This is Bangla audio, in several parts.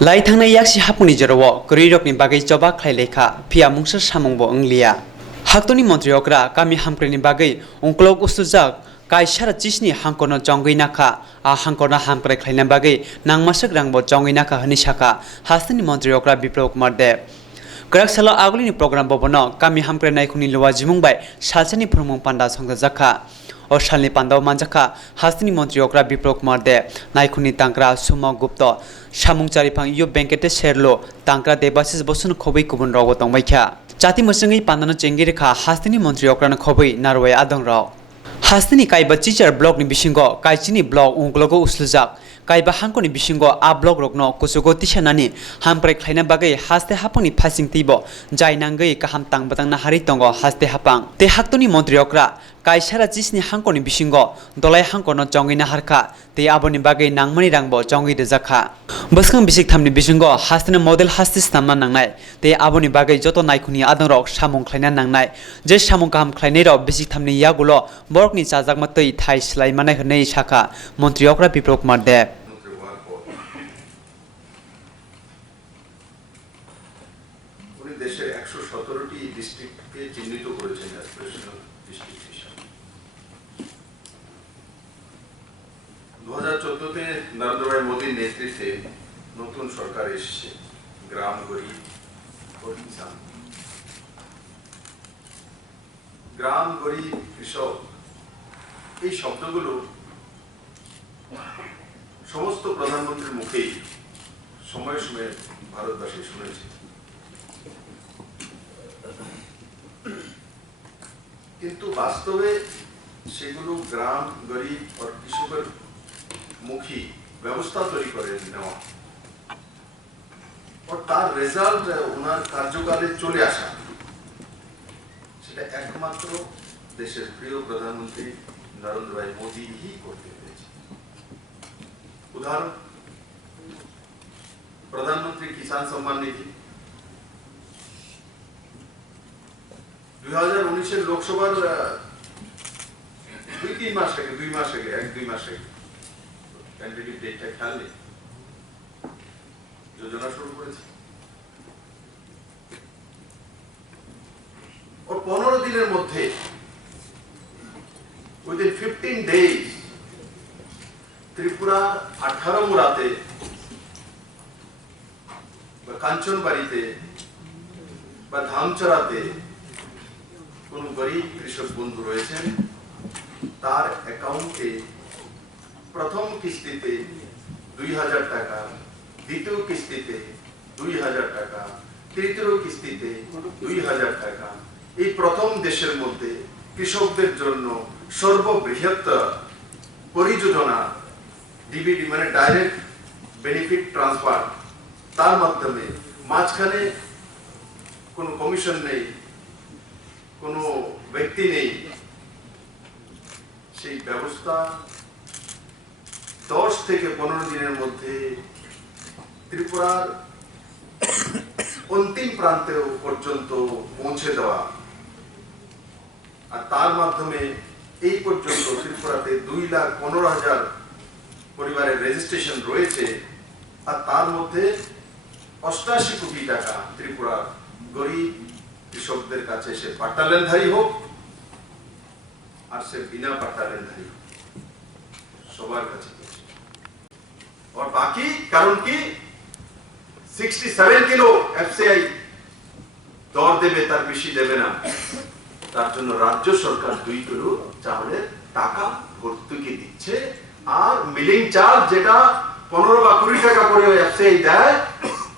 Lai thang na yaksi hapuni jarawo korirok ni bagai coba khlai lekha phia mungsa samungbo anglia haktoni mantri okra kami hamkreni bagai ongklok usujak kaisara chisni hangkono jongoi nakha a hangkona hamkre khlaina bagai nangmasak rangbo jongoi nakha hani saka hastani mantri okra biplok kumar dev Karak agulini program bobono kami hamkre naikuni lowa jimungbai salsani phurmung panda songda jakha o salni pandaw manjaka hastani mantri okra biplok kumar dev naikuni tangkra suma gupta samungchari phang yo benkete serlo tangkra debasis bosun khobai kubun rogo tongbaikha chati mosengai pandano chengiri kha hastani mantri okra khobai narwai adang raw hastani kaiba chichar blog ni bisingo kaichini blog unglogo uslujak kaiba hangkoni bisingo a blog rokno kusugo tisanani hampre khlaina bagai haste hapangni phasing tibo jainangai kaham tangbatang na hari tongo haste hapang te haktoni mantri okra kaisara chisni hangkoni bisingo dolai hangkono chongina harkha te aboni bagai nangmani rangbo chongi de jakha boskhang bisik thamni bisingo hastena model hastis tamna nangnai te aboni bagai joto naikuni adang rok samung khlaina nangnai je samung kaham khlainai rok bisik thamni yagulo borokni chajakma tei thai slai manai hnei shaka mantri okra biplok kumar dev দেশের 117টি ডিস্ট্রিক্টকে চিহ্নিত করেছেন অ্যাসপিরেশনাল ডিস্ট্রিক্ট হিসাবে 2014-তে নরেন্দ্র ভাই মোদীর নেতৃত্বে নতুন সরকার এসেছে গ্রাম গরিব और किसान গ্রাম গরিব কৃষক এই শব্দগুলো সমস্ত প্রধানমন্ত্রীর মুখেই সময়ে সময়ে ভারতবাসী শুনেছে কিন্তু বাস্তবে সেগুলো গ্রাম গরিব আর কৃষকের মুখী ব্যবস্থা তৈরি করে নেওয়া আর তার রেজাল্ট ওনার কার্যকালে চলে আসা সেটা একমাত্র দেশের প্রিয় প্রধানমন্ত্রী নরেন্দ্র ভাই মোদীই করতে পেরেছে উদাহরণ প্রধানমন্ত্রী কিষাণ সম্মান নিধি 2019 লোকসভার 2 মাস আগে টেন্টেটিভ ডেটটা খেয়াল নেই যোজনা শুরু করেছে और 15 দিনের মধ্যে within 15 days ত্রিপুরা 18 মুরাতে বা কাঞ্চনবাড়িতে বা ধামচড়াতে কোন গরিব কৃষক বন্ধু রয়েছেন তার অ্যাকাউন্টে প্রথম কিস্তিতে 2000 টাকা দ্বিতীয় কিস্তিতে 2000 টাকা তৃতীয় কিস্তিতে 2000 টাকা এই প্রথম দেশের মধ্যে কৃষকদের জন্য সর্ববৃহৎ পরিযোজনা ডিবিটি মানে ডাইরেক্ট বেনিফিট ট্রান্সফার তার মাধ্যমে মাঝখানে কোনো কমিশন নেই কোনো ব্যক্তি নেই সেই ব্যবস্থা 10 থেকে 15 দিনের মধ্যে ত্রিপুরার অন্তিম প্রান্তে পর্যন্ত পৌঁছে দেওয়া আর তার মাধ্যমে এই পর্যন্ত ত্রিপুরাতে 2,15,000 পরিবারের রেজিস্ট্রেশন রয়েছে আর তার মধ্যে 88 কোটি টাকা ত্রিপুরার গরিব কৃষকদের কাছে সে পাট্টালেনধারী হোক আর সে বিনা পাট্টালেনধারী হোক সবার কাছে और बाकी কারণ কি 67 কিলো এফসিআই দর দেবে তার বেশি দেবে না তার জন্য রাজ্য সরকার 2 কিলো চাউলের টাকা ভর্তুকি দিচ্ছে আর মিলিং চার্জ যেটা 15 বা 20 টাকা করে এফসিআই দেয়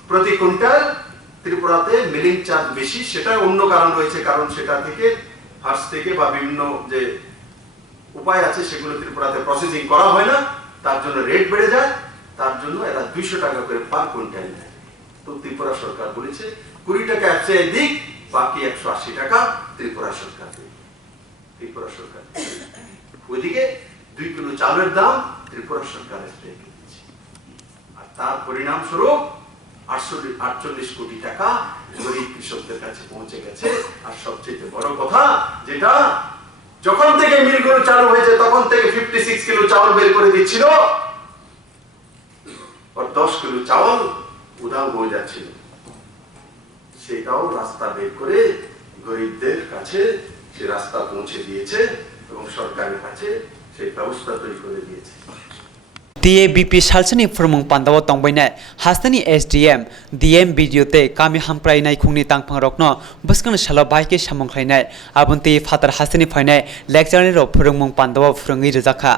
প্রতি কুইন্টাল ত্রিপুরাতে মিলিং চার্জ বেশি সেটা অন্য কারণ রয়েছে কারণ সেটা থেকে ফার্স্ট থেকে বা বিভিন্ন যে উপায় আছে সেগুলো ত্রিপুরাতে প্রসেসিং করা হয় না তার জন্য রেট বেড়ে যায় তার জন্য এরা 200 টাকা করে পার কুইন্টাল নেয় তো ত্রিপুরা সরকার বলেছে 20 টাকা এফসিআই দিক বাকি 180 টাকা ত্রিপুরা সরকার দেবে ত্রিপুরা সরকার ওইদিকে 2 কিলো চালের দাম ত্রিপুরা সরকারের রেখে দিচ্ছে আর তার পরিণাম স্বরূপ 48 কোটি টাকা গরিব কৃষকদের কাছে পৌঁছে গেছে আর সবচেয়ে বড় কথা যেটা যখন থেকে মিলগুলো চালু হয়েছে তখন থেকে 56 কিলো চাউল বের করে দিচ্ছিল और 10 किलो चावल উধাও হয়ে যাচ্ছিল সেটাও রাস্তা বের করে গরিবদের কাছে সে রাস্তা পৌঁছে দিয়েছে এবং সরকারের কাছে সেই ব্যবস্থা তৈরি করে দিয়েছে TABP salsani phurmung pandaw tongbainai hastani SDM DM video te kami hamprainai khungni tangphang rokno buskang salo baike samong khlainai abunti fatar hastani phainai lecture ni ro phurmung pandaw phurungi rejaka